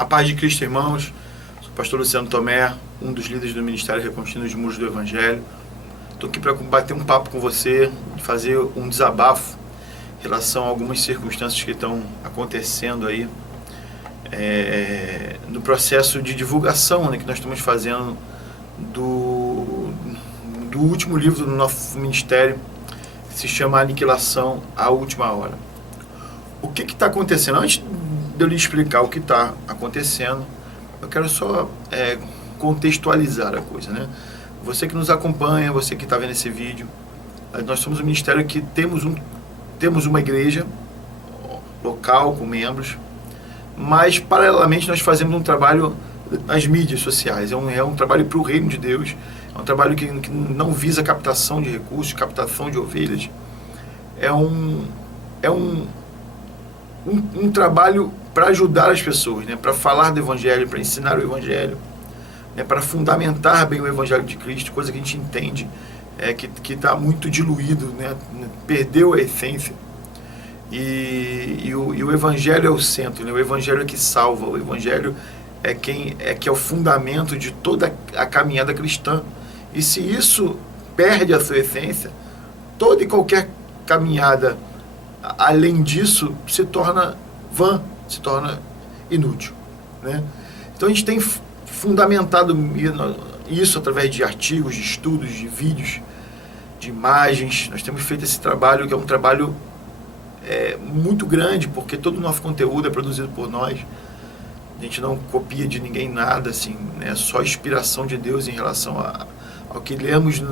A paz de Cristo, irmãos. Sou o pastor Luciano Tomé, um dos líderes do Ministério Reconstruindo os Muros do Evangelho. Estou aqui para bater um papo com você, fazer um desabafo em relação a algumas circunstâncias que estão acontecendo aí no processo de divulgação, né, que nós estamos fazendo do último livro do nosso ministério, que se chama Aniquilação à Última Hora. O que está acontecendo? Antes de eu lhe explicar o que está acontecendo, eu quero só contextualizar a coisa, né? Você que nos acompanha, você que está vendo esse vídeo, nós somos um ministério que temos uma igreja local com membros, mas paralelamente nós fazemos um trabalho nas mídias sociais. É um trabalho para o reino de Deus, é um trabalho que não visa captação de recursos, captação de ovelhas. É um trabalho para ajudar as pessoas, né? Para falar do Evangelho, para ensinar o Evangelho, né? Para fundamentar bem o Evangelho de Cristo, coisa que a gente entende que está muito diluído, né? Perdeu a essência. E o Evangelho é o centro, né? O Evangelho é que salva, o Evangelho que é o fundamento de toda a caminhada cristã. E se isso perde a sua essência, toda e qualquer caminhada além disso se torna vã, se torna inútil, né? Então a gente tem fundamentado isso através de artigos, de estudos, de vídeos, de imagens. Nós temos feito esse trabalho, que é um trabalho muito grande, porque todo o nosso conteúdo é produzido por nós. A gente não copia de ninguém nada, assim, né? Só inspiração de Deus em relação ao que lemos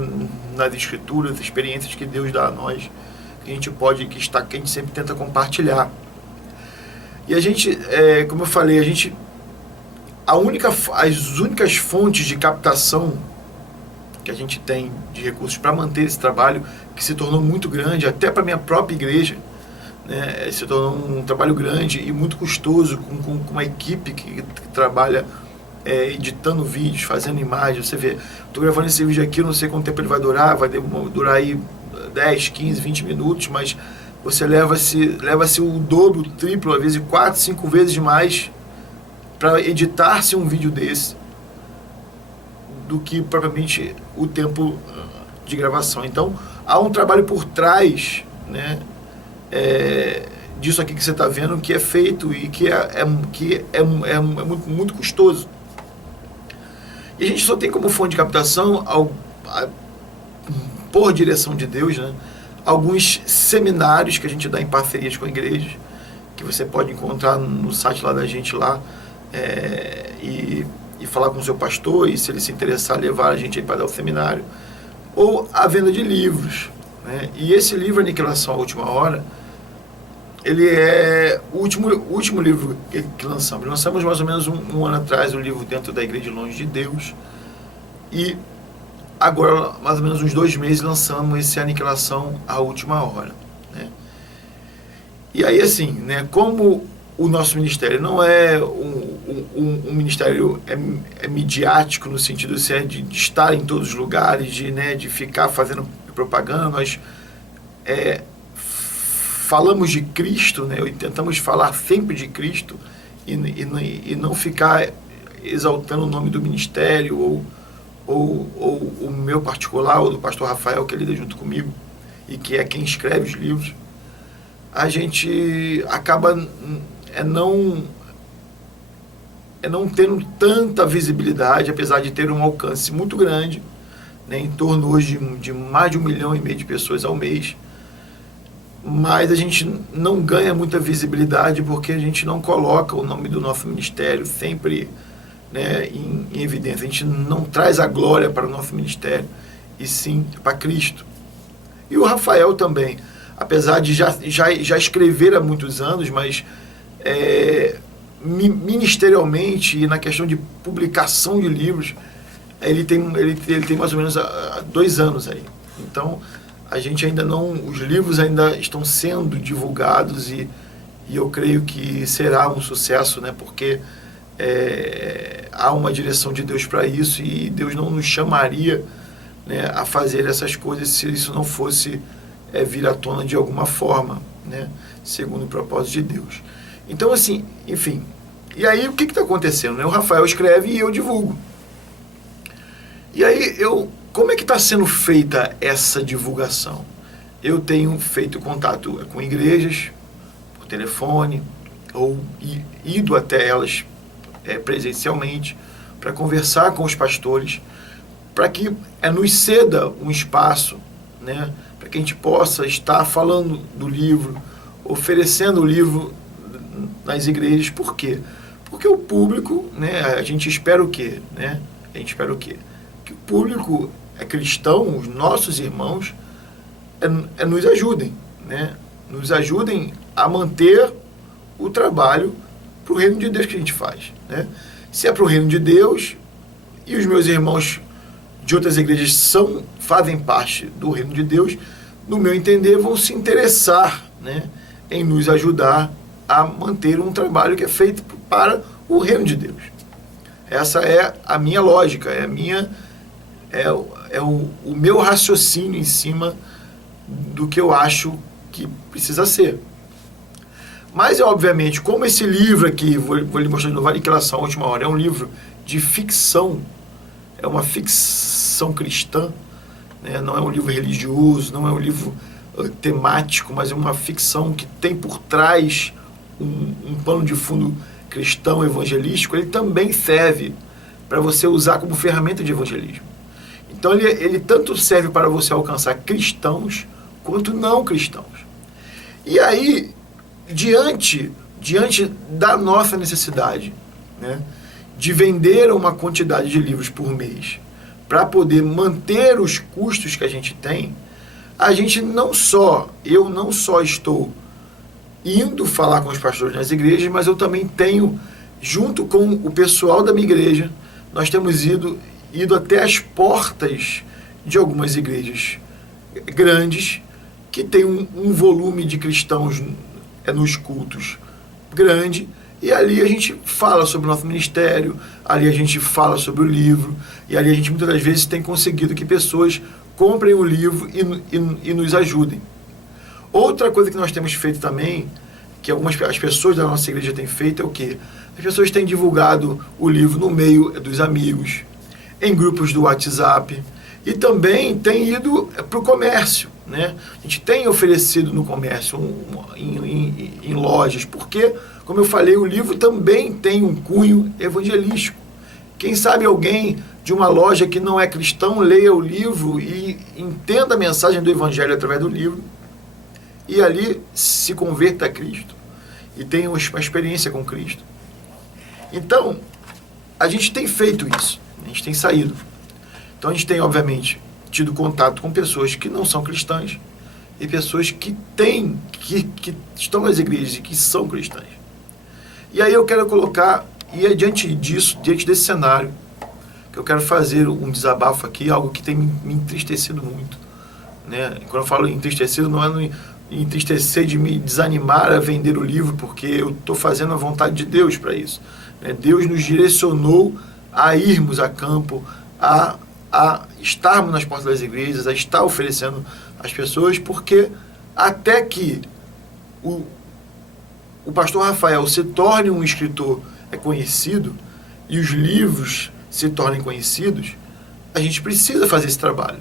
nas Escrituras, as experiências que Deus dá a nós, que a gente sempre tenta compartilhar. E a gente, como eu falei, as únicas fontes de captação que a gente tem de recursos para manter esse trabalho, que se tornou muito grande, até para a minha própria igreja, né, se tornou um trabalho grande e muito custoso, com uma equipe que trabalha editando vídeos, fazendo imagens. Você vê, estou gravando esse vídeo aqui, não sei quanto tempo ele vai durar aí 10, 15, 20 minutos, mas você leva-se o dobro, o triplo, às vezes 4, 5 vezes mais para editar-se um vídeo desse do que propriamente o tempo de gravação. Então, há um trabalho por trás, né, disso aqui que você está vendo, que é feito e que é muito, muito custoso. E a gente só tem como fonte de captação, por direção de Deus, né, alguns seminários que a gente dá em parcerias com igrejas, que você pode encontrar no site lá da gente lá, e falar com o seu pastor, e se ele se interessar, levar a gente aí para dar o seminário, ou a venda de livros, né? E esse livro, Aniquilação à Última Hora, ele é o último livro que lançamos. Lançamos mais ou menos um ano atrás o livro Dentro da Igreja Longe de Deus, e agora, mais ou menos uns 2 meses, lançamos esse Aniquilação à Última Hora, né? E aí, assim, né, como o nosso ministério não é um ministério midiático, no sentido de estar em todos os lugares, de ficar fazendo propaganda, nós falamos de Cristo, né, e tentamos falar sempre de Cristo, e não ficar exaltando o nome do ministério, ou o meu particular, ou do pastor Rafael, que é líder junto comigo, e que é quem escreve os livros. A gente acaba não tendo tanta visibilidade, apesar de ter um alcance muito grande, né, em torno hoje de mais de 1,5 milhão de pessoas ao mês. Mas a gente não ganha muita visibilidade porque a gente não coloca o nome do nosso ministério sempre, né, em evidência. A gente não traz a glória para o nosso ministério, e sim para Cristo. E o Rafael também, apesar de já escrever há muitos anos, mas ministerialmente e na questão de publicação de livros, ele tem mais ou menos 2 anos aí. Então, a gente ainda não, os livros ainda estão sendo divulgados, e eu creio que será um sucesso, né, porque há uma direção de Deus para isso, e Deus não nos chamaria, né, a fazer essas coisas se isso não fosse vir à tona de alguma forma, né, segundo o propósito de Deus. Então, assim, enfim, E aí, o que está acontecendo? Né? O Rafael escreve e eu divulgo. E aí, como é que está sendo feita essa divulgação? Eu tenho feito contato com igrejas, por telefone, ou ido até elas presencialmente, para conversar com os pastores, para que nos ceda um espaço, né, para que a gente possa estar falando do livro, oferecendo o livro nas igrejas. Por quê? Porque o público, né, a gente espera o quê? Né? A gente espera o quê? Que o público cristão, os nossos irmãos, nos ajudem, né? Nos ajudem a manter o trabalho para o reino de Deus que a gente faz, né? Se é para o reino de Deus, e os meus irmãos de outras igrejas fazem parte do reino de Deus, no meu entender, vão se interessar, né, em nos ajudar a manter um trabalho que é feito para o reino de Deus. Essa é a minha lógica, o meu raciocínio em cima do que eu acho que precisa ser. Mas, obviamente, como esse livro aqui, vou lhe mostrar de novo, Aniquilação à Última Hora, é um livro de ficção, é uma ficção cristã, né? Não é um livro religioso, não é um livro temático, mas é uma ficção que tem por trás um pano de fundo cristão, evangelístico. Ele também serve para você usar como ferramenta de evangelismo. Então, ele tanto serve para você alcançar cristãos quanto não cristãos. E aí, diante da nossa necessidade, né, de vender uma quantidade de livros por mês para poder manter os custos que a gente tem, eu não só estou indo falar com os pastores nas igrejas, mas eu também tenho, junto com o pessoal da minha igreja, nós temos ido até as portas de algumas igrejas grandes que tem um volume de cristãos nos cultos grande, e ali a gente fala sobre o nosso ministério, ali a gente fala sobre o livro, e ali a gente muitas das vezes tem conseguido que pessoas comprem o livro e nos ajudem. Outra coisa que nós temos feito também, que as pessoas da nossa igreja têm feito, é o quê? As pessoas têm divulgado o livro no meio dos amigos, em grupos do WhatsApp, e também tem ido para o comércio, né? A gente tem oferecido no comércio, em lojas, porque, como eu falei, o livro também tem um cunho evangelístico. Quem sabe alguém de uma loja que não é cristão leia o livro e entenda a mensagem do evangelho através do livro, e ali se converta a Cristo e tenha uma experiência com Cristo. Então, a gente tem feito isso, a gente tem saído. Então a gente tem, obviamente, tido contato com pessoas que não são cristãs e pessoas que estão nas igrejas e que são cristãs. E aí eu quero colocar, e diante desse cenário, que eu quero fazer um desabafo aqui, algo que tem me entristecido muito, né? Quando eu falo entristecido, não é entristecer de me desanimar a vender o livro, porque eu estou fazendo a vontade de Deus para isso, né? Deus nos direcionou a irmos a campo, a estarmos nas portas das igrejas, a estar oferecendo às pessoas, porque até que o pastor Rafael se torne um escritor conhecido e os livros se tornem conhecidos, a gente precisa fazer esse trabalho,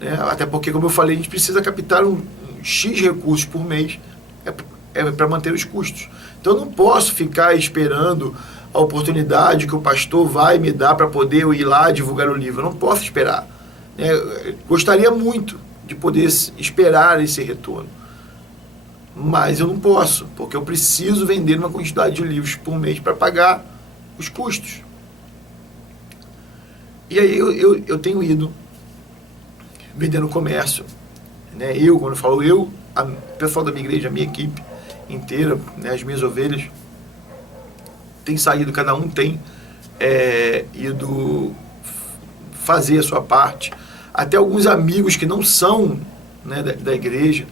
né? Até porque, como eu falei, a gente precisa captar um X recursos por mês para manter os custos. Então eu não posso ficar esperando a oportunidade que o pastor vai me dar para poder eu ir lá divulgar o livro. Eu não posso esperar, né? Gostaria muito de poder esperar esse retorno, mas eu não posso, porque eu preciso vender uma quantidade de livros por mês para pagar os custos. E aí eu tenho ido vendendo comércio, né? Quando eu falo o pessoal da minha igreja, a minha equipe inteira, né, as minhas ovelhas, tem saído, cada um tem ido fazer a sua parte. Até alguns amigos que não são, né, da igreja,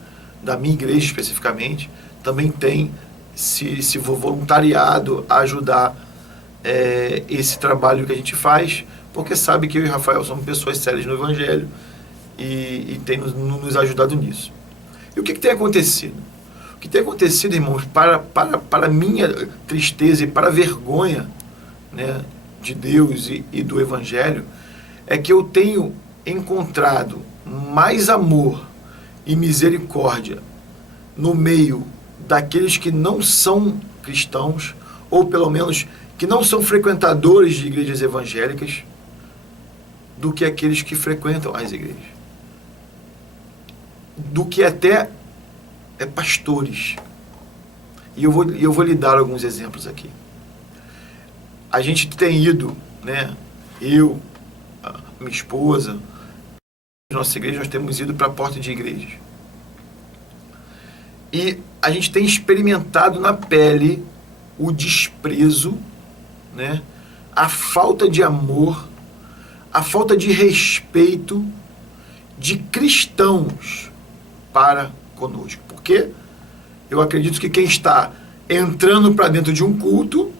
da minha igreja especificamente, também têm se voluntariado a ajudar esse trabalho que a gente faz, porque sabe que eu e Rafael somos pessoas sérias no Evangelho e tem nos ajudado nisso. E o que tem acontecido? O que tem acontecido, irmãos, para minha tristeza e para a vergonha, né, de Deus e do Evangelho, é que eu tenho encontrado mais amor e misericórdia no meio daqueles que não são cristãos, ou pelo menos que não são frequentadores de igrejas evangélicas, do que aqueles que frequentam as igrejas. Do que até pastores. E eu vou lhe dar alguns exemplos aqui. A gente tem ido, né, eu, minha esposa, nossa igreja, nós temos ido para a porta de igrejas. E a gente tem experimentado na pele o desprezo, né, a falta de amor, a falta de respeito de cristãos para conosco. Porque eu acredito que quem está entrando para dentro de um culto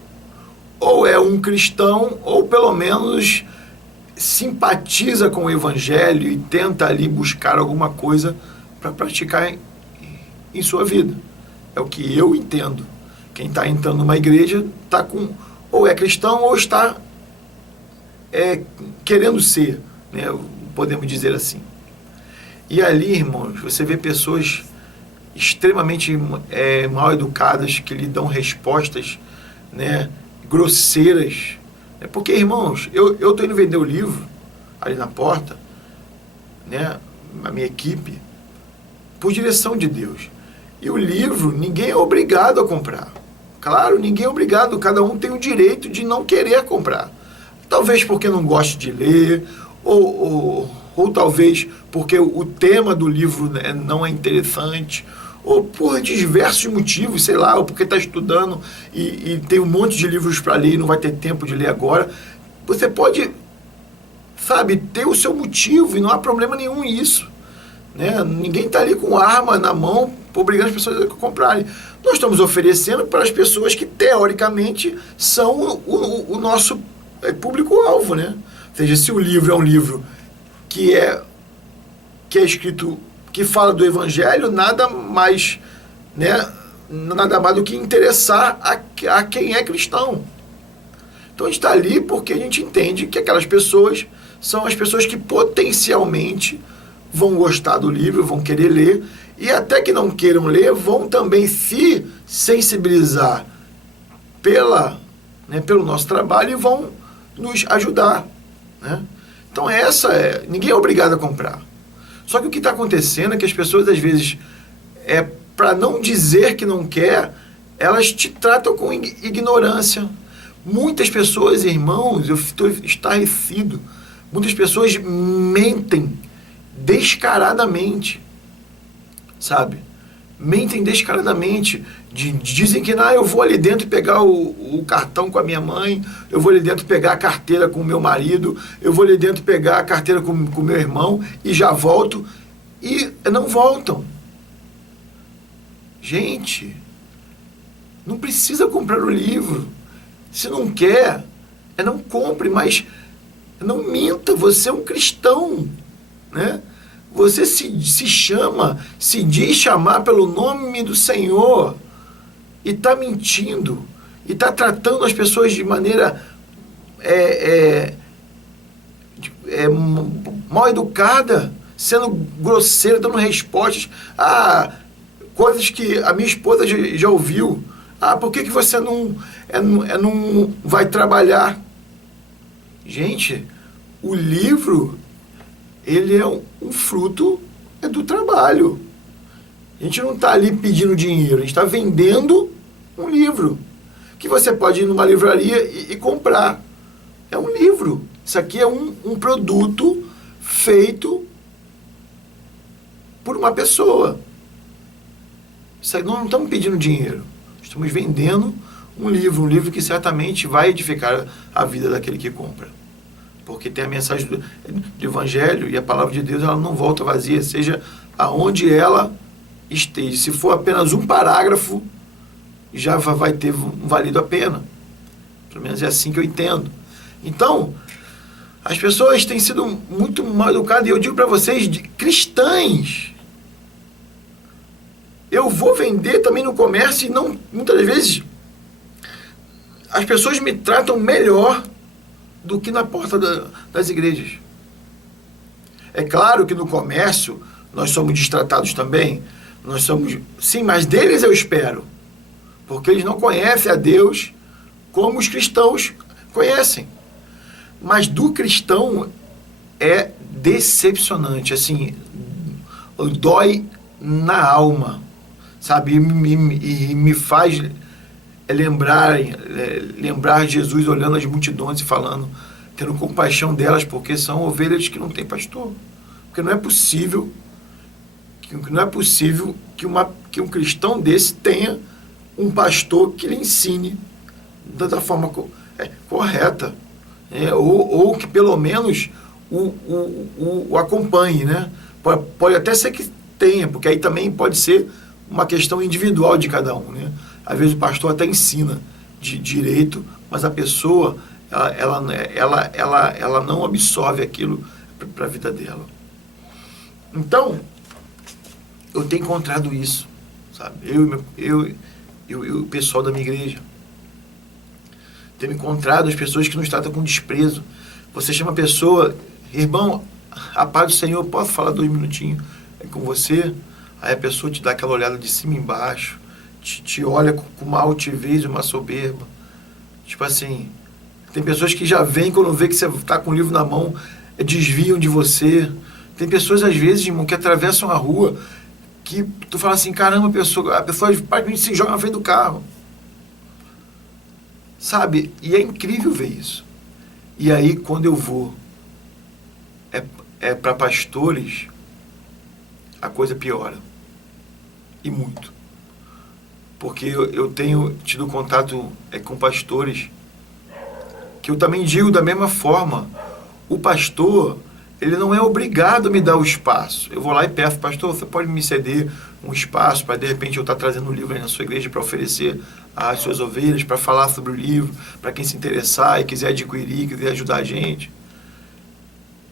ou é um cristão, ou pelo menos simpatiza com o Evangelho e tenta ali buscar alguma coisa para praticar em sua vida. É o que eu entendo. Quem está entrando numa igreja está com, ou é cristão ou está querendo ser, né, podemos dizer assim. E ali, irmãos, você vê pessoas extremamente mal educadas que lhe dão respostas, né, grosseiras. Porque, irmãos, eu estou indo vender o livro ali na porta, né, a minha equipe, por direção de Deus. E o livro, ninguém é obrigado a comprar. Claro, ninguém é obrigado, cada um tem o direito de não querer comprar. Talvez porque não goste de ler, ou talvez porque o tema do livro, né, não é interessante, ou por diversos motivos, sei lá, ou porque está estudando e tem um monte de livros para ler e não vai ter tempo de ler agora. Você pode, sabe, ter o seu motivo e não há problema nenhum nisso, né? Ninguém está ali com arma na mão obrigando as pessoas a comprarem. Nós estamos oferecendo para as pessoas que, teoricamente, são o nosso público-alvo, né? Ou seja, se o livro é um livro que é escrito, que fala do Evangelho, nada mais, né, nada mais do que interessar a quem é cristão. Então a gente está ali porque a gente entende que aquelas pessoas são as pessoas que potencialmente vão gostar do livro, vão querer ler, e até que não queiram ler, vão também se sensibilizar pelo nosso trabalho e vão nos ajudar, né? Então ninguém é obrigado a comprar. Só que o que está acontecendo é que as pessoas, às vezes, para não dizer que não quer, elas te tratam com ignorância. Muitas pessoas, irmãos, eu estou estarrecido, muitas pessoas mentem descaradamente, sabe? Mentem descaradamente. Dizem que eu vou ali dentro pegar o cartão com a minha mãe, eu vou ali dentro pegar a carteira com o meu marido, eu vou ali dentro pegar a carteira com o meu irmão e já volto. E não voltam. Gente, não precisa comprar o livro. Se não quer, não compre, mas não minta, você é um cristão, né? Você se diz chamar pelo nome do Senhor e está mentindo, e está tratando as pessoas de maneira mal educada, sendo grosseira, dando respostas a coisas que a minha esposa já ouviu. Por que você não vai trabalhar? Gente, o livro, ele é um fruto do trabalho. A gente não está ali pedindo dinheiro, a gente está vendendo um livro, que você pode ir numa livraria e comprar. É um livro. Isso aqui é um produto feito por uma pessoa. Isso aí, não estamos pedindo dinheiro. Estamos vendendo um livro que certamente vai edificar a vida daquele que compra. Porque tem a mensagem do Evangelho e a palavra de Deus, ela não volta vazia, seja aonde ela esteja. Se for apenas um parágrafo, já vai ter valido a pena. Pelo menos é assim que eu entendo. Então, as pessoas têm sido muito mal educadas, e eu digo para vocês, cristãs, eu vou vender também no comércio e não, muitas vezes, as pessoas me tratam melhor do que na porta das igrejas. É claro que no comércio nós somos destratados também, nós somos, sim, mas deles eu espero, porque eles não conhecem a Deus como os cristãos conhecem. Mas do cristão é decepcionante, assim, dói na alma, sabe? E me faz lembrar Jesus olhando as multidões e falando, tendo compaixão delas, porque são ovelhas que não têm pastor. Porque não é possível que um cristão desse tenha um pastor que lhe ensine da forma correta, ou que pelo menos o acompanhe, né? Pode até ser que tenha, porque aí também pode ser uma questão individual de cada um, né? Às vezes o pastor até ensina de direito, mas a pessoa ela não absorve aquilo para a vida dela. Então, eu tenho encontrado isso, sabe? Eu e o pessoal da minha igreja. Tenho encontrado as pessoas que nos tratam com desprezo. Você chama a pessoa, irmão, a paz do Senhor, posso falar 2 minutinhos com você? Aí a pessoa te dá aquela olhada de cima e embaixo, te olha com uma altivez e uma soberba. Tipo assim, tem pessoas que já vêm quando vê que você está com o livro na mão, desviam de você. Tem pessoas, às vezes, irmão, que atravessam a rua, que tu fala assim, caramba, a pessoa se joga na frente do carro. Sabe? E é incrível ver isso. E aí, quando eu vou para pastores, a coisa piora. E muito. Porque eu tenho tido contato com pastores que eu também digo da mesma forma. O pastor, ele não é obrigado a me dar o espaço. Eu vou lá e peço, pastor, você pode me ceder um espaço para, de repente, eu estar trazendo um livro aí na sua igreja para oferecer às suas ovelhas, para falar sobre o livro, para quem se interessar e quiser adquirir, quiser ajudar a gente.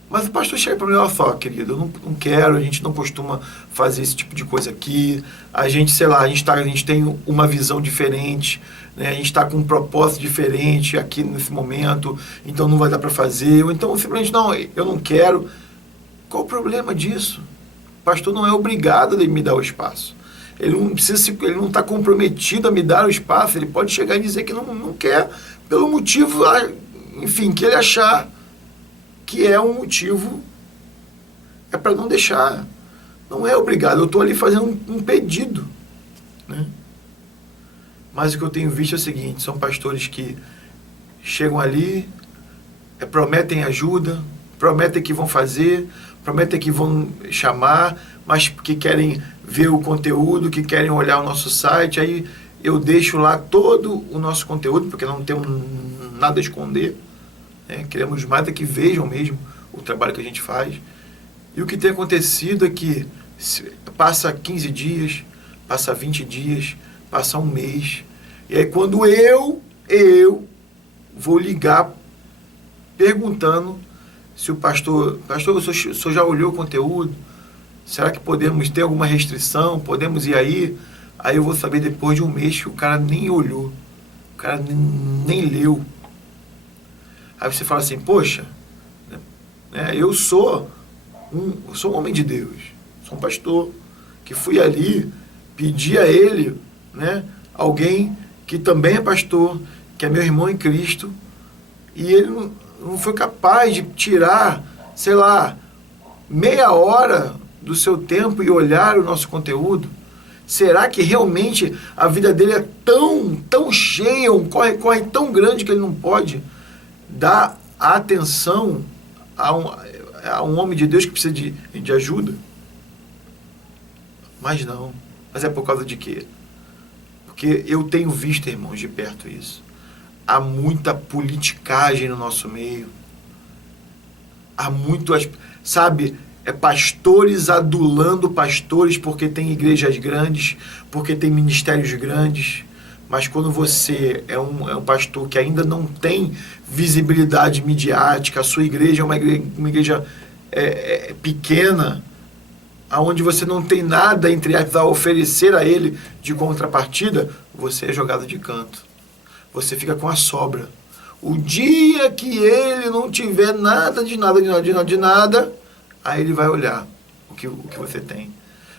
Mas o pastor chega para mim, olha só, querido, eu não quero, a gente não costuma fazer esse tipo de coisa aqui, a gente, sei lá, a gente tem uma visão diferente, né? A gente está com um propósito diferente aqui nesse momento, então não vai dar para fazer, ou então simplesmente, não, eu não quero. Qual o problema disso? O pastor não é obrigado a me dar o espaço. Ele não está comprometido a me dar o espaço, ele pode chegar e dizer que não quer, pelo motivo, enfim, que ele achar que é um motivo, é para não deixar. Não é obrigado, eu estou ali fazendo um pedido, né? Mas o que eu tenho visto é o seguinte, são pastores que chegam ali, prometem ajuda, prometem que vão fazer, prometem que vão chamar, mas que querem ver o conteúdo, que querem olhar o nosso site, aí eu deixo lá todo o nosso conteúdo, porque não temos nada a esconder, né? Queremos mais é que vejam mesmo o trabalho que a gente faz. E o que tem acontecido é que passa 15 dias, passa 20 dias, passa um mês, e aí quando eu vou ligar perguntando se o pastor, o senhor já olhou o conteúdo? Será que podemos ter alguma restrição? Podemos ir aí? Aí eu vou saber depois de um mês que o cara nem olhou, o cara nem leu. Aí você fala assim, poxa, né, eu sou um homem de Deus, sou um pastor, que fui ali, pedi a ele, né, alguém que também é pastor, que é meu irmão em Cristo, e ele não foi capaz de tirar, sei lá, meia hora do seu tempo e olhar o nosso conteúdo. Será que realmente a vida dele é tão cheia, um corre tão grande que ele não pode dar atenção a um homem de Deus que precisa de ajuda? Mas não. Mas é por causa de quê? Porque eu tenho visto, irmãos, de perto isso. Há muita politicagem no nosso meio. Há muito, sabe, pastores adulando pastores porque tem igrejas grandes, porque tem ministérios grandes. Mas quando você é um pastor que ainda não tem visibilidade midiática, a sua igreja é uma igreja pequena, aonde você não tem nada, entre aspas, a oferecer a ele de contrapartida, você é jogado de canto. Você fica com a sobra. O dia que ele não tiver nada, de nada, aí ele vai olhar o que você tem.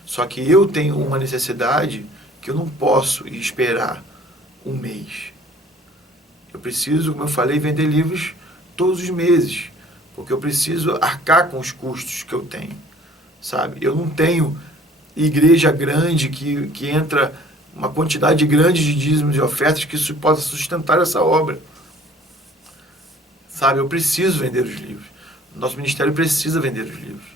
Só que eu tenho uma necessidade que eu não posso esperar um mês. Eu preciso, como eu falei, vender livros todos os meses, porque eu preciso arcar com os custos que eu tenho, sabe? Eu não tenho igreja grande que entra uma quantidade grande de dízimos e ofertas que isso possa sustentar essa obra, sabe? Eu preciso vender os livros. Nosso ministério precisa vender os livros.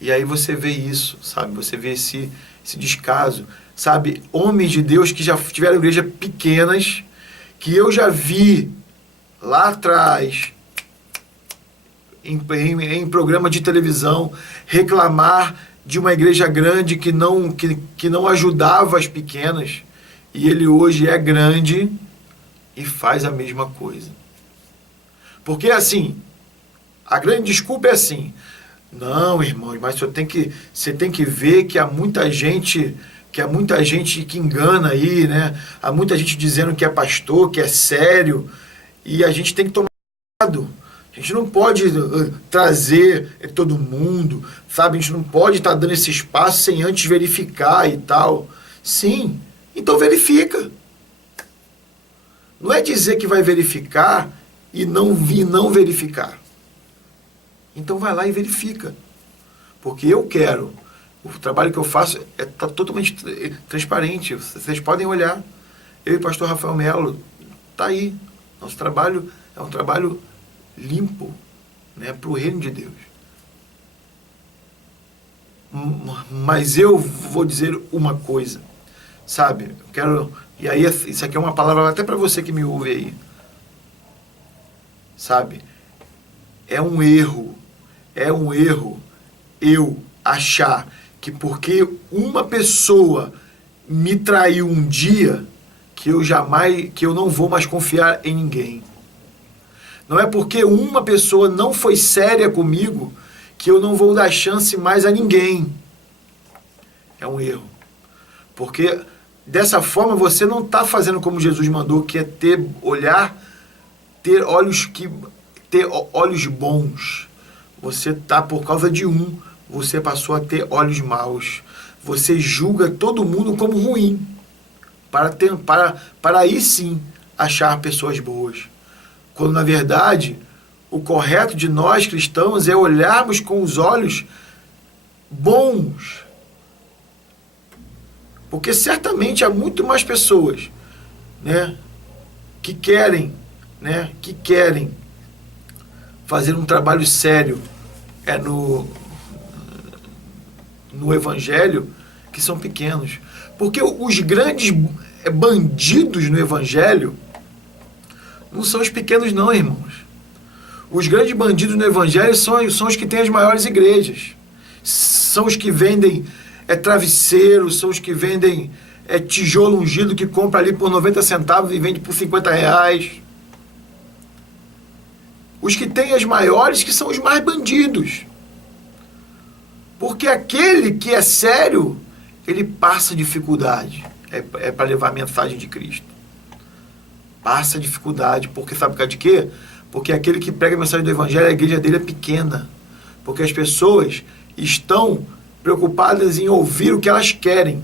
E aí você vê isso, sabe? Você vê esse descaso, sabe? Homens de Deus que já tiveram igrejas pequenas, que eu já vi lá atrás, em programa de televisão, reclamar de uma igreja grande que não ajudava as pequenas, e ele hoje é grande e faz a mesma coisa. Porque assim, a grande desculpa é assim: não, irmãos, mas você tem que ver que há muita gente que engana aí, né? Há muita gente dizendo que é pastor, que é sério, e a gente tem que tomar cuidado. A gente não pode trazer todo mundo, sabe? A gente não pode estar dando esse espaço sem antes verificar e tal. Sim, então verifica. Não é dizer que vai verificar e não verificar. Então vai lá e verifica. Porque eu quero. O trabalho que eu faço está totalmente transparente. Vocês podem olhar. Eu e o pastor Rafael Melo, está aí. Nosso trabalho é um trabalho limpo, né, para o reino de Deus. Mas eu vou dizer uma coisa, sabe? Eu quero, e aí isso aqui é uma palavra até para você que me ouve aí, sabe? É um erro eu achar que porque uma pessoa me traiu um dia, que eu não vou mais confiar em ninguém. Não é porque uma pessoa não foi séria comigo que eu não vou dar chance mais a ninguém. É um erro. Porque dessa forma você não está fazendo como Jesus mandou, que é ter olhos bons. Você está, por causa de você passou a ter olhos maus. Você julga todo mundo como ruim, para aí sim achar pessoas boas. Quando, na verdade, o correto de nós cristãos é olharmos com os olhos bons. Porque certamente há muito mais pessoas, né, que querem fazer um trabalho sério no Evangelho, que são pequenos. Porque os grandes bandidos no Evangelho não são os pequenos não, irmãos. Os grandes bandidos no Evangelho são os que têm as maiores igrejas. São os que vendem travesseiro, são os que vendem tijolo ungido que compra ali por 90 centavos e vende por 50 reais. Os que têm as maiores que são os mais bandidos. Porque aquele que é sério, ele passa dificuldade. É para levar a mensagem de Cristo. Passa dificuldade, porque sabe por causa de quê? Porque aquele que prega a mensagem do Evangelho, a igreja dele é pequena. Porque as pessoas estão preocupadas em ouvir o que elas querem.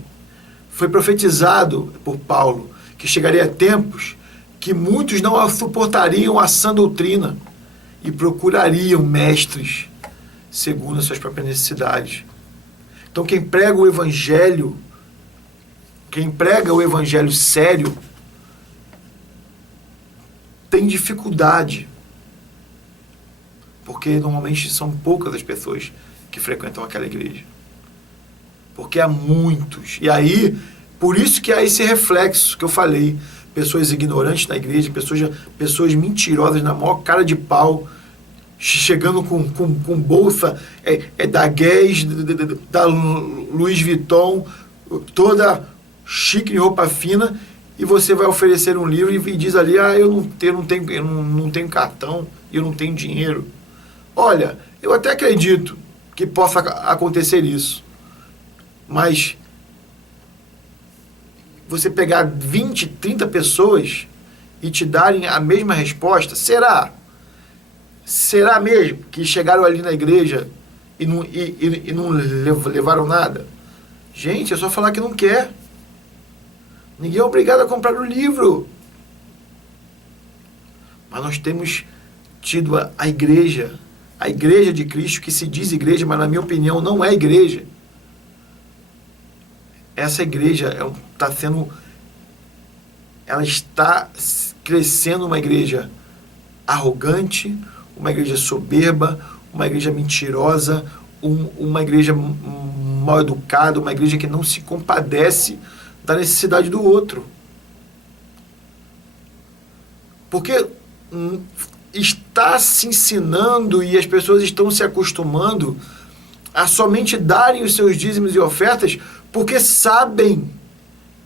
Foi profetizado por Paulo que chegaria tempos que muitos não suportariam a sã doutrina e procurariam mestres segundo as suas próprias necessidades. Então quem prega o Evangelho sério, tem dificuldade, porque normalmente são poucas as pessoas que frequentam aquela igreja, porque há muitos, e aí, por isso que há esse reflexo que eu falei, pessoas ignorantes na igreja, pessoas mentirosas na maior cara de pau, chegando com bolsa da Guess, da Louis Vuitton, toda chique em roupa fina, e você vai oferecer um livro e diz ali, eu não tenho cartão, eu não tenho dinheiro. Olha, eu até acredito que possa acontecer isso. Mas você pegar 20, 30 pessoas e te darem a mesma resposta, será? Será mesmo que chegaram ali na igreja e não levaram nada? Gente, é só falar que não quer. Ninguém é obrigado a comprar o livro. Mas nós temos tido a igreja de Cristo, que se diz igreja, mas na minha opinião não é igreja. Essa igreja ela está crescendo uma igreja arrogante, uma igreja soberba, uma igreja mentirosa, uma igreja mal educada, uma igreja que não se compadece da necessidade do outro. Porque está se ensinando e as pessoas estão se acostumando a somente darem os seus dízimos e ofertas porque sabem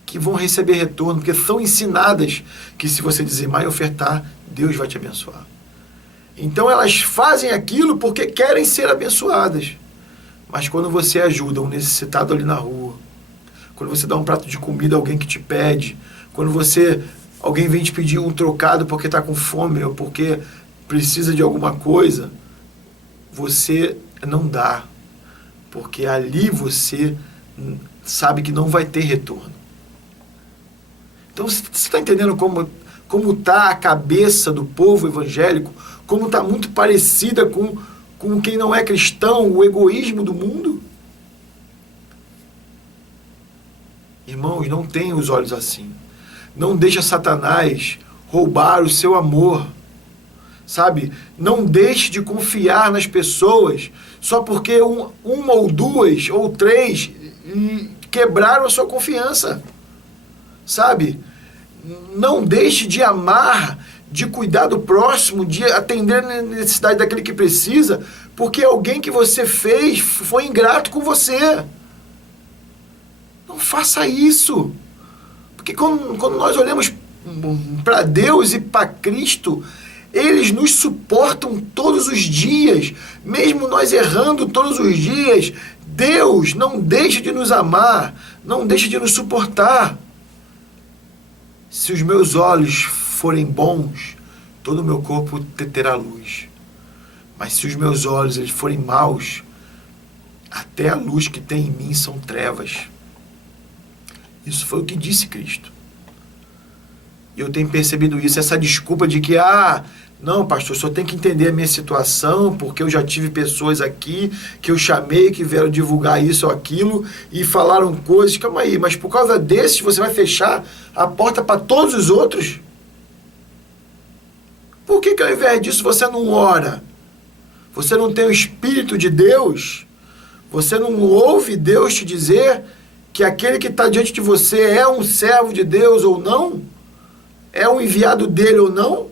que vão receber retorno, porque são ensinadas que se você dizimar e ofertar, Deus vai te abençoar. Então elas fazem aquilo porque querem ser abençoadas. Mas quando você ajuda um necessitado ali na rua, quando você dá um prato de comida a alguém que te pede, quando alguém vem te pedir um trocado porque está com fome ou porque precisa de alguma coisa, você não dá. Porque ali você sabe que não vai ter retorno. Então você está entendendo como está a cabeça do povo evangélico, como está muito parecida com quem não é cristão, o egoísmo do mundo? Irmãos, não tenha os olhos assim. Não deixa Satanás roubar o seu amor. Sabe? Não deixe de confiar nas pessoas só porque uma ou duas ou três quebraram a sua confiança. Sabe? Não deixe de amar, de cuidar do próximo, de atender a necessidade daquele que precisa, porque alguém que você fez foi ingrato com você. Não faça isso. Porque quando nós olhamos para Deus e para Cristo, eles nos suportam todos os dias, mesmo nós errando todos os dias. Deus não deixa de nos amar, não deixa de nos suportar. Se os meus olhos forem bons, todo o meu corpo terá luz. Mas se os meus olhos eles forem maus, até a luz que tem em mim são trevas. Isso foi o que disse Cristo. E eu tenho percebido isso, essa desculpa de que, não, pastor, só tem que entender a minha situação, porque eu já tive pessoas aqui que eu chamei, que vieram divulgar isso ou aquilo, e falaram coisas. Calma aí, mas por causa desses você vai fechar a porta para todos os outros? Por que ao invés disso você não ora? Você não tem o Espírito de Deus? Você não ouve Deus te dizer que aquele que está diante de você é um servo de Deus ou não? É um enviado dele ou não?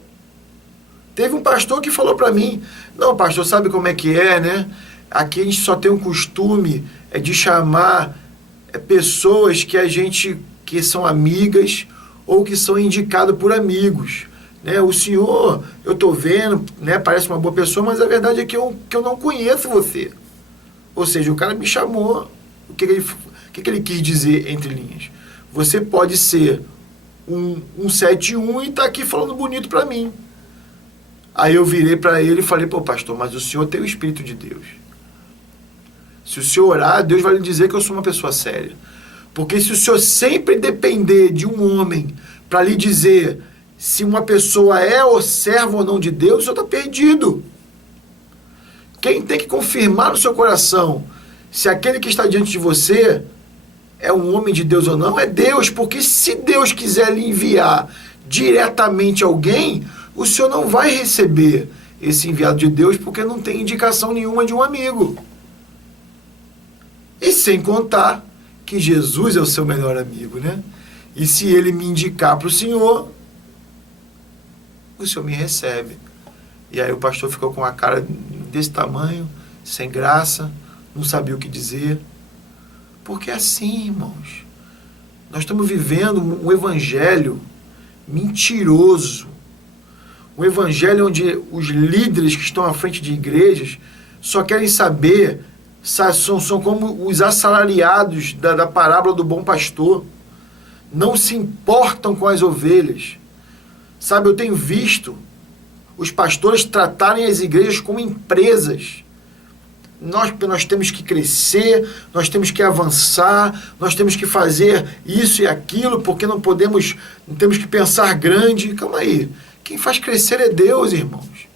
Teve um pastor que falou para mim, não, pastor, sabe como é que é, né? Aqui a gente só tem um costume de chamar pessoas que são amigas ou que são indicadas por amigos. Né? O senhor, eu estou vendo, né, parece uma boa pessoa, mas a verdade é que eu não conheço você. Ou seja, o cara me chamou. O que ele quis dizer entre linhas? Você pode ser um 71 e está aqui falando bonito para mim. Aí eu virei para ele e falei, pô, pastor, mas o senhor tem o Espírito de Deus. Se o senhor orar, Deus vai lhe dizer que eu sou uma pessoa séria. Porque se o senhor sempre depender de um homem para lhe dizer se uma pessoa é ou servo ou não de Deus, o senhor está perdido. Quem tem que confirmar no seu coração se aquele que está diante de você é um homem de Deus ou não, é Deus. Porque se Deus quiser lhe enviar diretamente alguém, o senhor não vai receber esse enviado de Deus porque não tem indicação nenhuma de um amigo. E sem contar que Jesus é o seu melhor amigo, né? E se ele me indicar para o senhor me recebe. E aí o pastor ficou com a cara desse tamanho, sem graça, não sabia o que dizer. Porque é assim, irmãos. Nós estamos vivendo um evangelho mentiroso. Um evangelho onde os líderes que estão à frente de igrejas só querem saber, São como os assalariados da parábola do bom pastor. Não se importam com as ovelhas. Sabe, eu tenho visto os pastores tratarem as igrejas como empresas. Nós temos que crescer, nós temos que avançar, nós temos que fazer isso e aquilo, porque não temos que pensar grande. Calma aí, quem faz crescer é Deus, irmãos.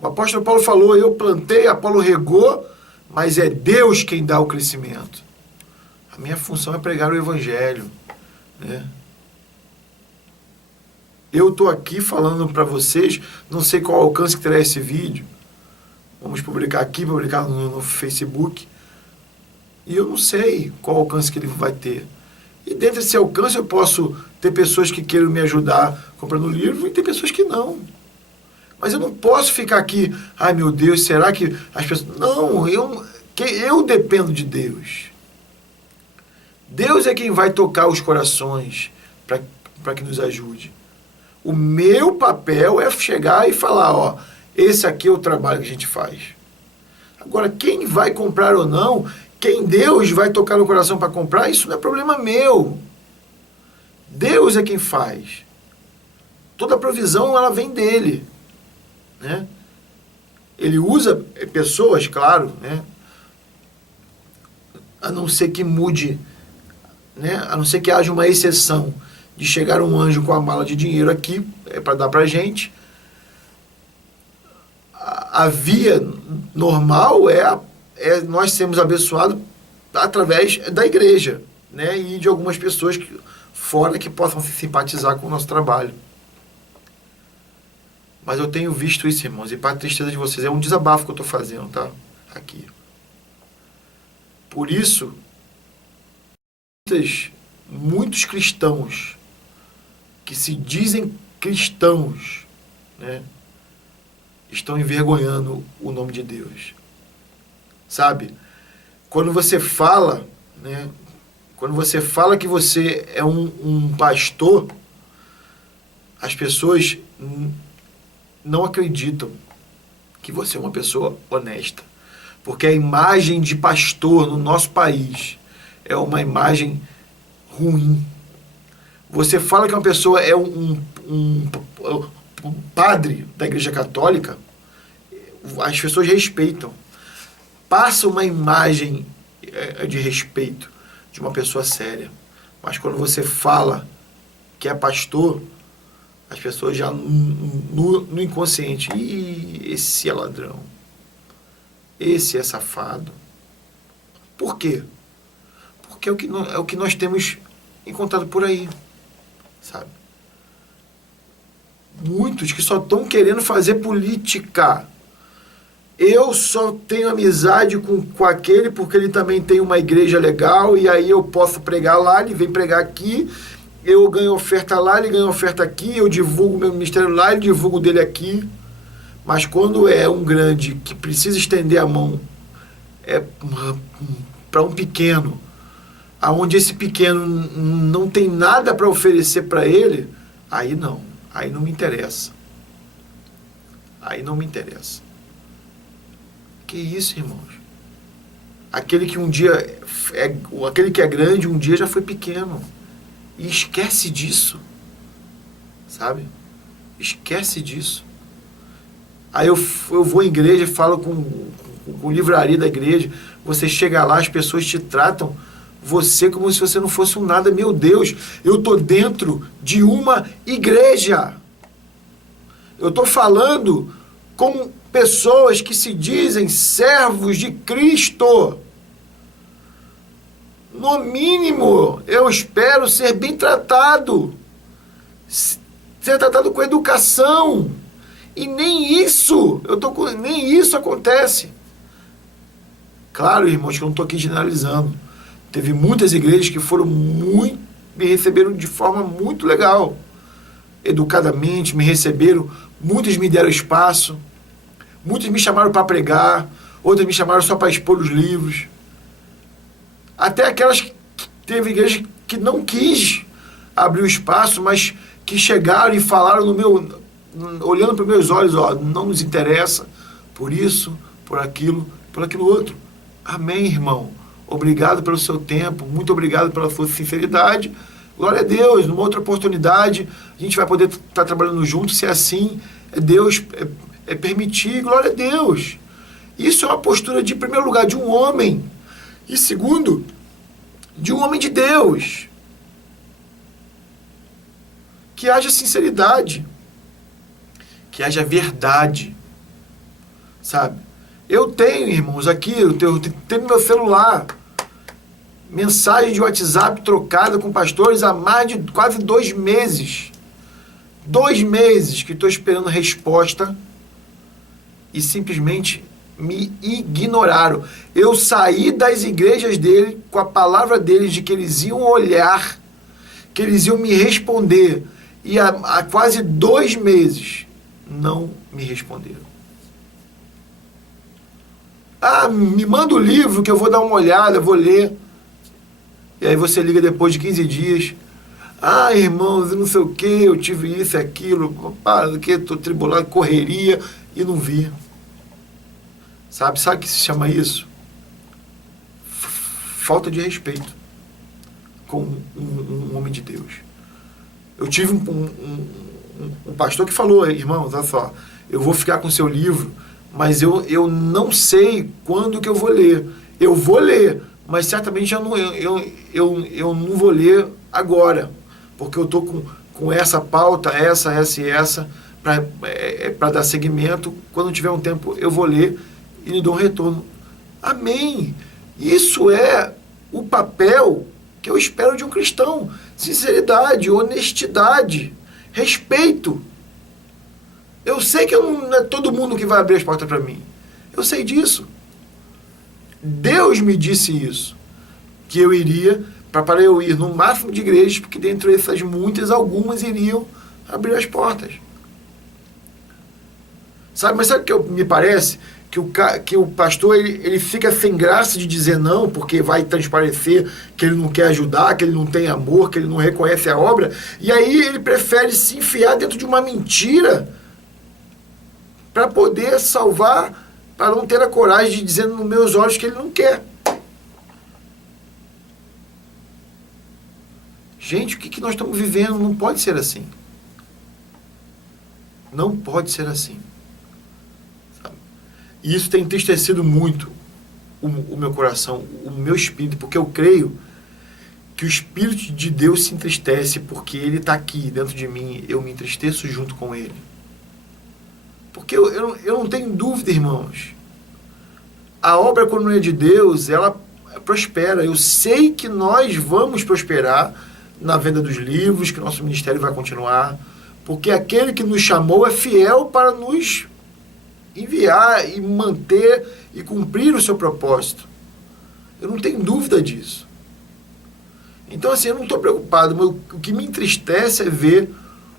O apóstolo Paulo falou, eu plantei, Apolo regou, mas é Deus quem dá o crescimento. A minha função é pregar o evangelho, né? Eu estou aqui falando para vocês, não sei qual alcance que terá esse vídeo. Vamos publicar aqui, publicar no Facebook. E eu não sei qual alcance que ele vai ter. E dentro desse alcance eu posso ter pessoas que queiram me ajudar comprando livro e ter pessoas que não. Mas eu não posso ficar aqui, ai meu Deus, será que as pessoas... Não, eu dependo de Deus. Deus é quem vai tocar os corações para que nos ajude. O meu papel é chegar e falar, ó, esse aqui é o trabalho que a gente faz. Agora, quem vai comprar ou não, quem Deus vai tocar no coração para comprar, isso não é problema meu. Deus é quem faz. Toda provisão, ela vem dele, né? Ele usa pessoas, claro, né? A não ser que mude, né? A não ser que haja uma exceção de chegar um anjo com a mala de dinheiro aqui, para dar para a gente. A via normal é nós sermos abençoados através da igreja, né? E de algumas pessoas fora que possam se simpatizar com o nosso trabalho. Mas eu tenho visto isso, irmãos, e para a tristeza de vocês, é um desabafo que eu estou fazendo, tá? Aqui. Por isso, muitos cristãos que se dizem cristãos, né, estão envergonhando o nome de Deus. Sabe? Quando você fala, né, quando você fala que você é um pastor, as pessoas não acreditam que você é uma pessoa honesta. Porque a imagem de pastor no nosso país é uma imagem ruim. Você fala que uma pessoa é um padre da Igreja Católica, as pessoas respeitam. Passa uma imagem de respeito de uma pessoa séria. Mas quando você fala que é pastor, as pessoas já no inconsciente, esse é ladrão, esse é safado. Por quê? Porque é o que nós temos encontrado por aí, sabe? Muitos que só estão querendo fazer política. Eu só tenho amizade com aquele porque ele também tem uma igreja legal e aí eu posso pregar lá, ele vem pregar aqui, eu ganho oferta lá, ele ganha oferta aqui, eu divulgo meu ministério lá, ele divulga o dele aqui. Mas quando é um grande que precisa estender a mão para um pequeno, aonde esse pequeno não tem nada para oferecer para ele, aí não me interessa. Aí não me interessa. Que isso, irmãos? Aquele que aquele que é grande, um dia já foi pequeno. E esquece disso. Sabe? Esquece disso. Aí eu vou à igreja, falo com livraria da igreja, você chega lá, as pessoas te tratam você como se você não fosse um nada. Meu Deus, eu estou dentro de uma igreja. Eu estou falando com pessoas que se dizem servos de Cristo. No mínimo, eu espero ser bem tratado. Ser tratado com educação. E nem isso, nem isso acontece. Claro, irmãos, que eu não estou aqui generalizando. Teve muitas igrejas que me receberam de forma muito legal. Educadamente, me receberam, muitas me deram espaço, muitos me chamaram para pregar, outras me chamaram só para expor os livros. Até aquelas que teve igreja que não quis abrir o espaço, mas que chegaram e falaram olhando para os meus olhos, ó, não nos interessa, por isso, por aquilo outro. Amém, irmão. Obrigado pelo seu tempo, muito obrigado pela sua sinceridade. Glória a Deus, numa outra oportunidade, a gente vai poder estar trabalhando junto, se é assim, Deus permitir, glória a Deus. Isso é uma postura de, em primeiro lugar, de um homem, e segundo, de um homem de Deus, que haja sinceridade, que haja verdade, sabe? Eu tenho, irmãos, aqui, eu tenho no meu celular, mensagem de WhatsApp trocada com pastores há mais de quase 2 meses. 2 meses que estou esperando resposta e simplesmente me ignoraram. Eu saí das igrejas dele com a palavra deles de que eles iam olhar, que eles iam me responder. E há quase 2 meses não me responderam. Ah, me manda o livro que eu vou dar uma olhada, vou ler. E aí você liga depois de 15 dias. Ah, irmãos, eu não sei o que, eu tive isso e aquilo, que estou tribulado, correria, e não vi. Sabe o que se chama isso? Falta de respeito com um homem de Deus. Eu tive um pastor que falou, irmãos, olha só, eu vou ficar com o seu livro, mas eu não sei quando que eu vou ler. Eu vou ler, mas certamente eu não vou ler agora, porque eu estou com essa pauta, essa e essa, para dar seguimento. Quando tiver um tempo, eu vou ler e lhe dou um retorno. Amém! Isso é o papel que eu espero de um cristão. Sinceridade, honestidade, respeito. Eu sei que não é todo mundo que vai abrir as portas para mim. Eu sei disso. Deus me disse isso. Que eu iria, para eu ir no máximo de igrejas, porque dentro dessas muitas, algumas iriam abrir as portas. Mas sabe o que me parece? Que o pastor ele fica sem graça de dizer não, porque vai transparecer que ele não quer ajudar, que ele não tem amor, que ele não reconhece a obra, e aí ele prefere se enfiar dentro de uma mentira para poder salvar, para não ter a coragem de dizer nos meus olhos que ele não quer. Gente, o que nós estamos vivendo? Não pode ser assim. Não pode ser assim. E isso tem entristecido muito o meu coração, o meu espírito, porque eu creio que o Espírito de Deus se entristece porque Ele está aqui dentro de mim, eu me entristeço junto com Ele. Porque eu não tenho dúvida, irmãos. A obra, quando não é de Deus, ela prospera. Eu sei que nós vamos prosperar na venda dos livros, que nosso ministério vai continuar, porque aquele que nos chamou é fiel para nos enviar e manter e cumprir o seu propósito. Eu não tenho dúvida disso. Então, assim, eu não estou preocupado, mas o que me entristece é ver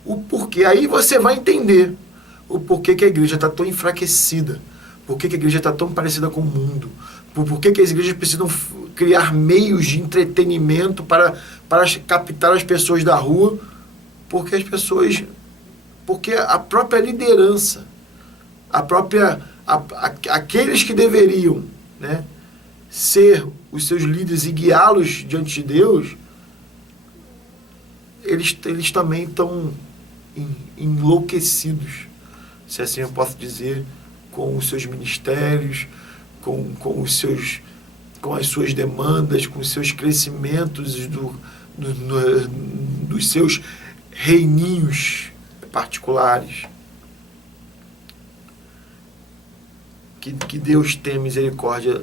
o porquê. Aí você vai entender o porquê que a igreja está tão enfraquecida, porquê que a igreja está tão parecida com o mundo, porquê que as igrejas precisam criar meios de entretenimento para captar as pessoas da rua, porque a própria liderança, aqueles que deveriam, né, ser os seus líderes e guiá-los diante de Deus, eles também estão enlouquecidos, se assim eu posso dizer, com os seus ministérios, com as suas demandas, com os seus crescimentos dos seus reininhos particulares. Que Deus tenha misericórdia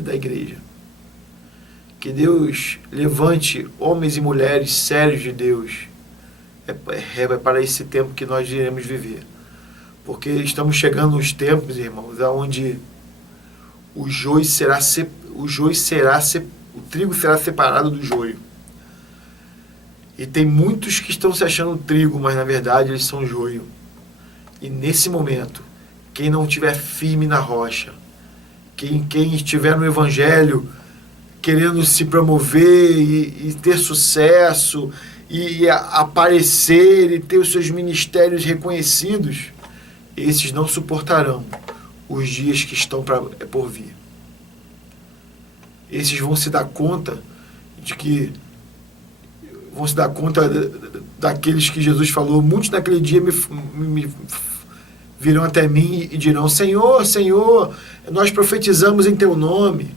da igreja. Que Deus levante homens e mulheres sérios de Deus. É para esse tempo que nós iremos viver. Porque estamos chegando nos tempos, irmãos, onde o trigo será separado do joio. E tem muitos que estão se achando trigo, mas na verdade eles são joio. E nesse momento, quem não estiver firme na rocha, quem estiver no Evangelho querendo se promover e ter sucesso, e aparecer e ter os seus ministérios reconhecidos, esses não suportarão os dias que estão por vir. Esses vão se dar conta daqueles que Jesus falou: muitos naquele dia me virão até mim e dirão: Senhor, Senhor, nós profetizamos em teu nome,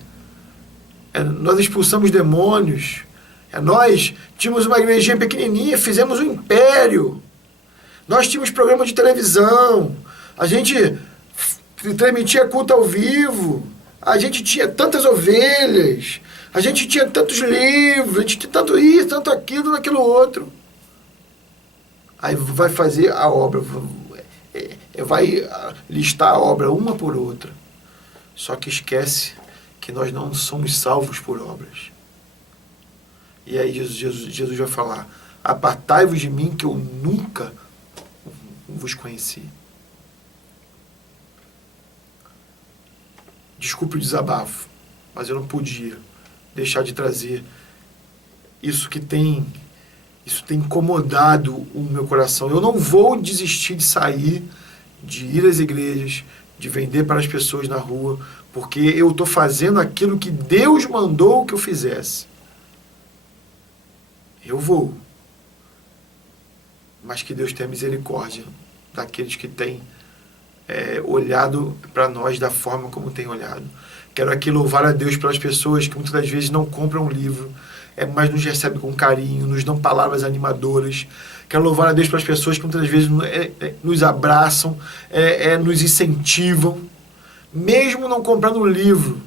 nós expulsamos demônios, nós tínhamos uma igrejinha pequenininha, fizemos um império, nós tínhamos programa de televisão, a gente transmitia culto ao vivo, a gente tinha tantas ovelhas, a gente tinha tantos livros, a gente tinha tanto isso, tanto aquilo, aquilo outro. Aí vai fazer a obra, vai listar a obra uma por outra. Só que esquece que nós não somos salvos por obras. E aí Jesus vai falar: apartai-vos de mim, que eu nunca vos conheci. Desculpe o desabafo, mas eu não podia deixar de trazer isso que tem incomodado o meu coração. Eu não vou desistir de sair, de ir às igrejas, de vender para as pessoas na rua, porque eu estou fazendo aquilo que Deus mandou que eu fizesse. Eu vou. Mas que Deus tenha misericórdia daqueles que têm olhado para nós da forma como tem olhado. Quero aqui louvar a Deus pelas pessoas que muitas das vezes não compram um livro, mas nos recebem com carinho, nos dão palavras animadoras. Quero louvar a Deus pelas pessoas que muitas das vezes nos abraçam, nos incentivam. Mesmo não comprando um livro,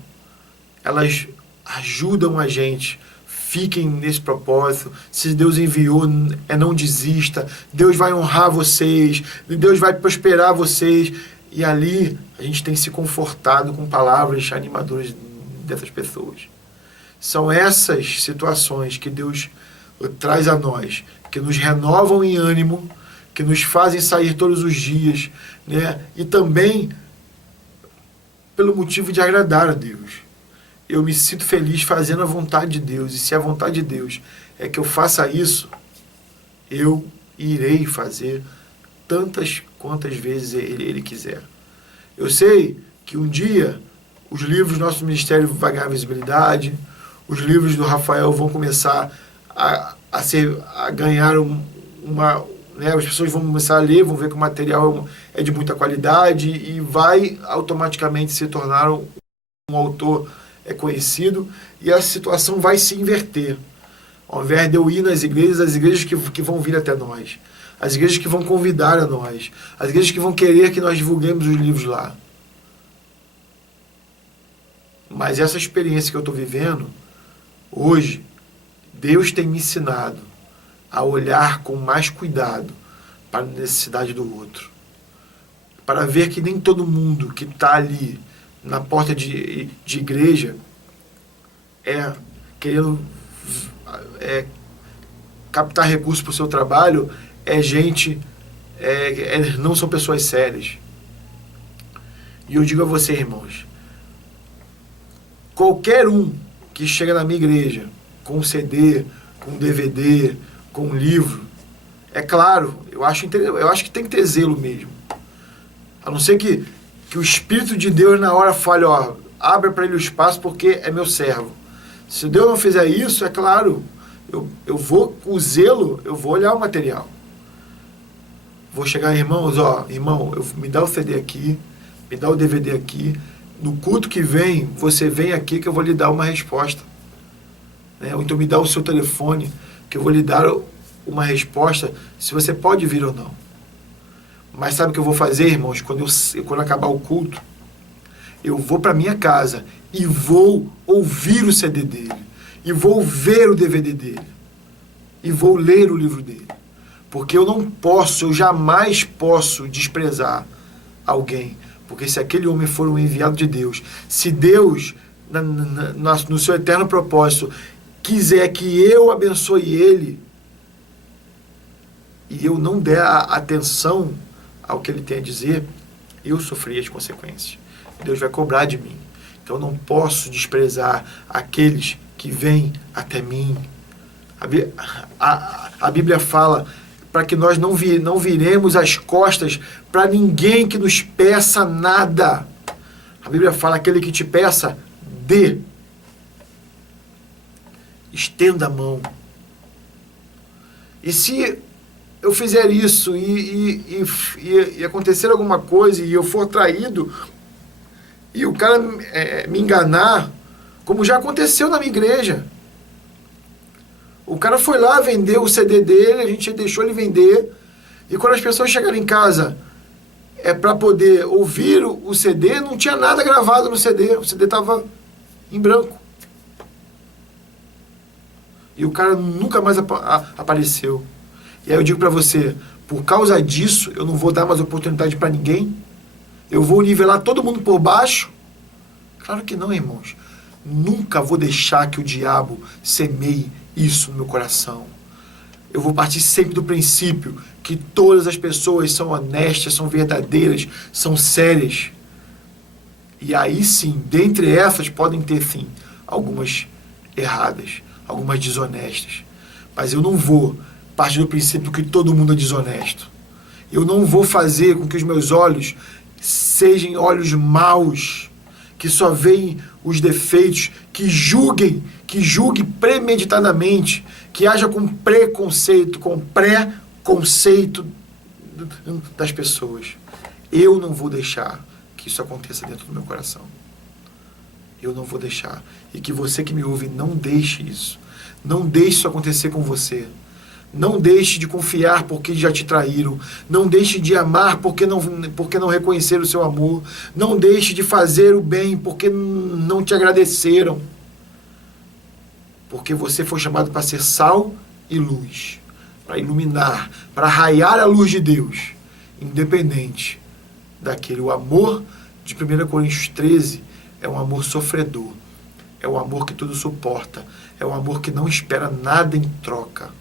elas ajudam a gente. Fiquem nesse propósito. Se Deus enviou, não desista. Deus vai honrar vocês. Deus vai prosperar vocês. E ali a gente tem se confortado com palavras animadoras dessas pessoas. São essas situações que Deus traz a nós, que nos renovam em ânimo, que nos fazem sair todos os dias, né? E também pelo motivo de agradar a Deus. Eu me sinto feliz fazendo a vontade de Deus. E se a vontade de Deus é que eu faça isso, eu irei fazer tantas quantas vezes Ele quiser. Eu sei que um dia os livros do nosso ministério vão ganhar visibilidade, os livros do Rafael vão começar a ganhar uma... Né, as pessoas vão começar a ler, vão ver que o material é de muita qualidade e vai automaticamente se tornar um autor conhecido, e a situação vai se inverter. Ao invés de eu ir nas igrejas, as igrejas que vão vir até nós, as igrejas que vão convidar a nós, as igrejas que vão querer que nós divulguemos os livros lá. Mas essa experiência que eu estou vivendo hoje, Deus tem me ensinado a olhar com mais cuidado para a necessidade do outro, para ver que nem todo mundo que está ali na porta de igreja querendo captar recursos para o seu trabalho, não são pessoas sérias. E eu digo a você, irmãos, qualquer um que chega na minha igreja com um CD, com um DVD, com um livro, é claro, eu acho que tem que ter zelo mesmo. A não ser que o Espírito de Deus na hora fale: ó, abra para ele o espaço porque é meu servo. Se Deus não fizer isso, é claro, eu vou, com o zelo, eu vou olhar o material. Vou chegar, irmão, me dá o CD aqui, me dá o DVD aqui. No culto que vem, você vem aqui que eu vou lhe dar uma resposta. Né? Ou então me dá o seu telefone, que eu vou lhe dar uma resposta, se você pode vir ou não. Mas sabe o que eu vou fazer, irmãos? Quando acabar o culto, eu vou para minha casa e vou ouvir o CD dele, e vou ver o DVD dele, e vou ler o livro dele. Porque eu jamais posso desprezar alguém. Porque se aquele homem for um enviado de Deus, se Deus, no seu eterno propósito, quiser que eu abençoe ele, e eu não der a atenção ao que ele tem a dizer, eu sofri as consequências. Deus vai cobrar de mim. Então eu não posso desprezar aqueles que vêm até mim. A Bíblia fala para que nós não viremos as costas para ninguém que nos peça nada. A Bíblia fala, aquele que te peça, dê. Estenda a mão. E se eu fizer isso e acontecer alguma coisa e eu for traído e o cara me enganar, como já aconteceu na minha igreja. O cara foi lá vender o CD dele, a gente deixou ele vender, e quando as pessoas chegaram em casa para poder ouvir o CD, não tinha nada gravado no CD, o CD estava em branco. E o cara nunca mais apareceu. E aí eu digo para você, por causa disso, eu não vou dar mais oportunidade para ninguém? Eu vou nivelar todo mundo por baixo? Claro que não, irmãos. Nunca vou deixar que o diabo semeie isso no meu coração. Eu vou partir sempre do princípio que todas as pessoas são honestas, são verdadeiras, são sérias. E aí sim, dentre essas podem ter sim, algumas erradas, algumas desonestas. Mas eu não vou partir do princípio que todo mundo é desonesto. Eu não vou fazer com que os meus olhos sejam olhos maus, que só veem os defeitos, que julgue premeditadamente, que haja com preconceito, com pré-conceito das pessoas. Eu não vou deixar que isso aconteça dentro do meu coração. Eu não vou deixar. E que você que me ouve, não deixe isso. Não deixe isso acontecer com você. Não deixe de confiar porque já te traíram. Não deixe de amar porque não reconheceram o seu amor. Não deixe de fazer o bem porque não te agradeceram. Porque você foi chamado para ser sal e luz. Para iluminar, para raiar a luz de Deus. Independente daquele. O amor de 1 Coríntios 13 é um amor sofredor. É um amor que tudo suporta. É um amor que não espera nada em troca.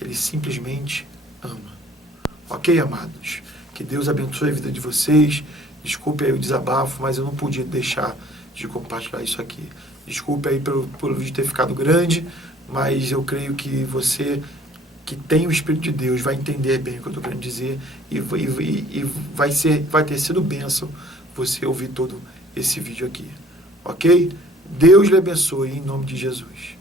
Ele simplesmente ama. Ok, amados? Que Deus abençoe a vida de vocês. Desculpe aí o desabafo, mas eu não podia deixar de compartilhar isso aqui. Desculpe aí pelo vídeo ter ficado grande, mas eu creio que você que tem o Espírito de Deus vai entender bem o que eu estou querendo dizer e vai ter sido bênção você ouvir todo esse vídeo aqui. Ok? Deus lhe abençoe em nome de Jesus.